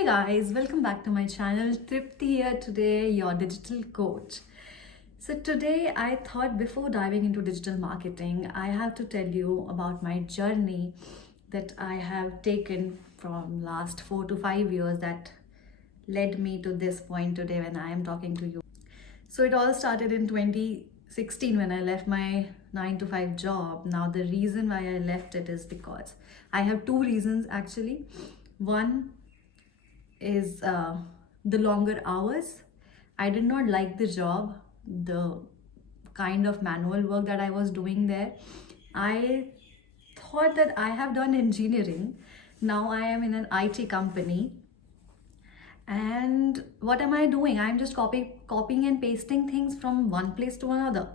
Hey guys, welcome back to my channel. Tripti here today, your digital coach. So today I thought before diving into digital marketing, I have to tell you about my journey that I have taken from last 4 to 5 years that led me to this point today when I am talking to you. So it all started in 2016 when I left my 9 to 5 job. Now the reason why I left it is because I have two reasons actually. One is the longer hours. I did not like the job, the kind of manual work that I was doing there. I thought that I have done engineering. Now I am in an IT company. And what am I doing? I'm just copying and pasting things from one place to another.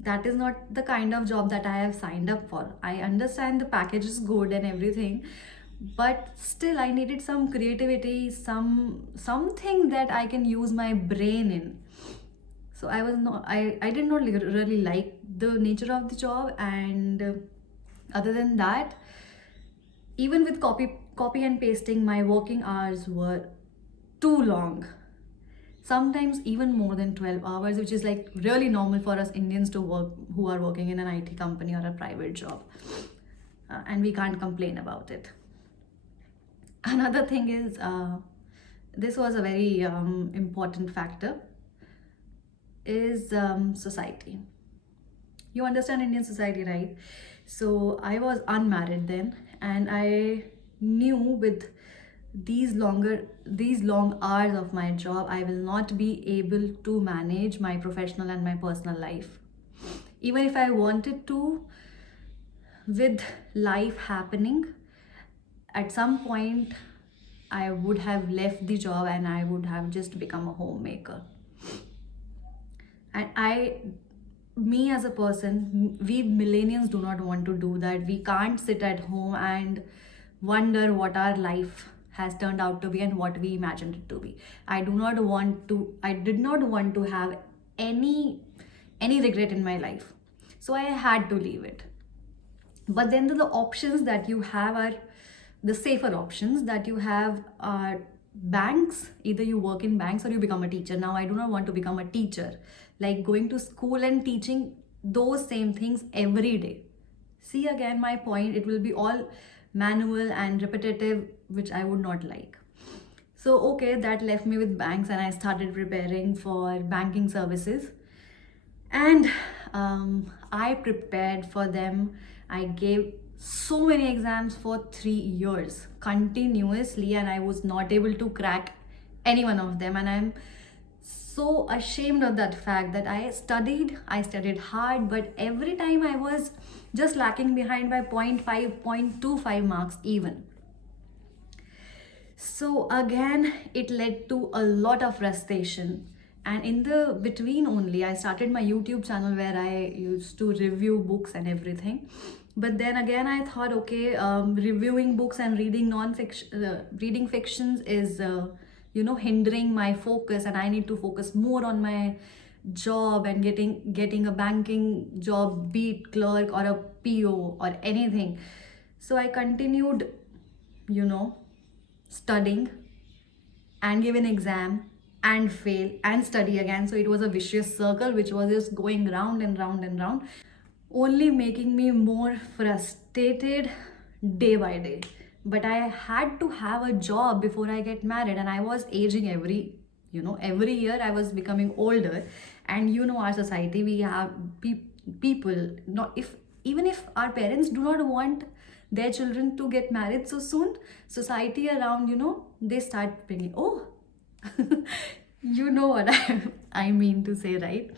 That is not the kind of job that I have signed up for. I understand the package is good and everything, but still I needed some creativity, something that I can use my brain in. So I did not really like the nature of the job, and other than that, even with copy and pasting, my working hours were too long, sometimes even more than 12 hours, which is like really normal for us Indians to work who are working in an IT company or a private job. And we can't complain about it. Another thing is, this was a very important factor, is society. You understand Indian society, right? So I was unmarried then, and I knew with these long hours of my job, I will not be able to manage my professional and my personal life. Even if I wanted to, with life happening, at some point I would have left the job and I would have just become a homemaker. And me as a person, we millennials do not want to do that. We can't sit at home and wonder what our life has turned out to be and what we imagined it to be. I did not want to have any regret in my life. So I had to leave it. But then the options that you have are the safer options that you have are banks. Either you work in banks or you become a teacher. Now I do not want to become a teacher, like going to school and teaching those same things every day. See, again my point, it will be all manual and repetitive, which I would not like. So okay, that left me with banks, and I started preparing for banking services. And I prepared for them. I gave so many exams for 3 years continuously, and I was not able to crack any one of them. And I'm so ashamed of that fact that I studied hard, but every time I was just lacking behind by 0.5, 0.25 marks even. So again, it led to a lot of frustration. And in the between only, I started my YouTube channel where I used to review books and everything. But then again, I thought, okay, reviewing books and reading non-fiction, reading fictions is, hindering my focus, and I need to focus more on my job and getting a banking job, be it clerk or a PO or anything. So I continued, studying and give an exam and fail and study again. So it was a vicious circle which was just going round and round and round, only making me more frustrated day by day. But I had to have a job before I get married, and I was aging every year I was becoming older. And our society, we have people, not if even if our parents do not want their children to get married so soon, society around, they start bringing, oh, you know what I mean to say, right?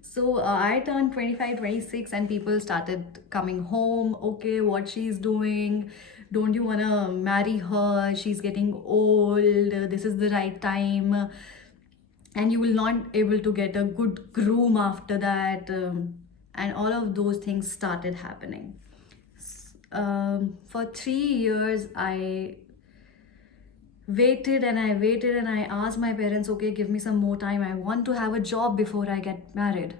So I turned 25, 26, and people started coming home. Okay, what she's doing, don't you want to marry her? She's getting old, this is the right time, and you will not able to get a good groom after that. And all of those things started happening. For 3 years I waited and I asked my parents, okay, give me some more time. I want to have a job before I get married.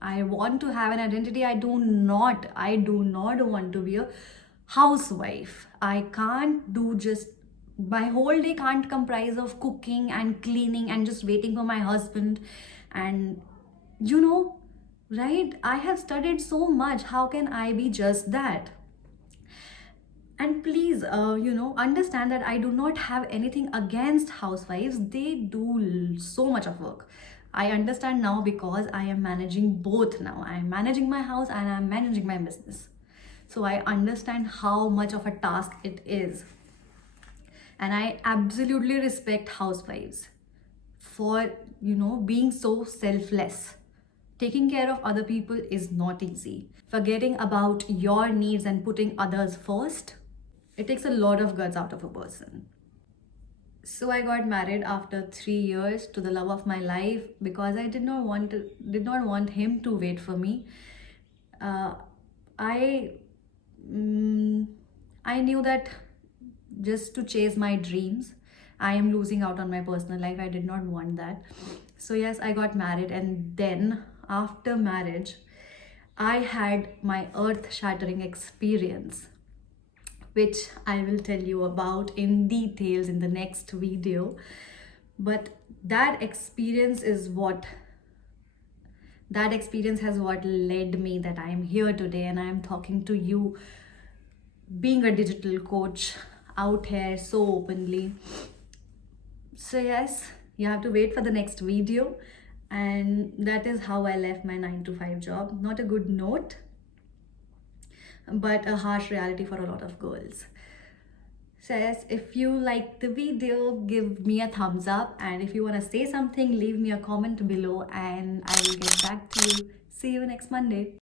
I want to have an identity. I do not want to be a housewife. I can't do just My whole day can't comprise of cooking and cleaning and just waiting for my husband. And you know, right? I have studied so much. How can I be just that? And please, understand that I do not have anything against housewives. They do so much of work. I understand now because I am managing both now. I am managing my house and I am managing my business. So I understand how much of a task it is. And I absolutely respect housewives for, being so selfless. Taking care of other people is not easy. Forgetting about your needs and putting others first, it takes a lot of guts out of a person. So I got married after 3 years to the love of my life because I did not want him to wait for me. Uh, I mm, I knew that just to chase my dreams, I am losing out on my personal life. I did not want that. So yes, I got married, and then after marriage, I had my earth-shattering experience, which I will tell you about in details in the next video. But that experience has what led me that I am here today and I am talking to you, being a digital coach out here so openly. So yes, you have to wait for the next video. And that is how I left my 9 to 5 job. Not a good note, but a harsh reality for a lot of girls. So yes, if you like the video, give me a thumbs up, and if you want to say something, leave me a comment below and I will get back to you. See you next Monday.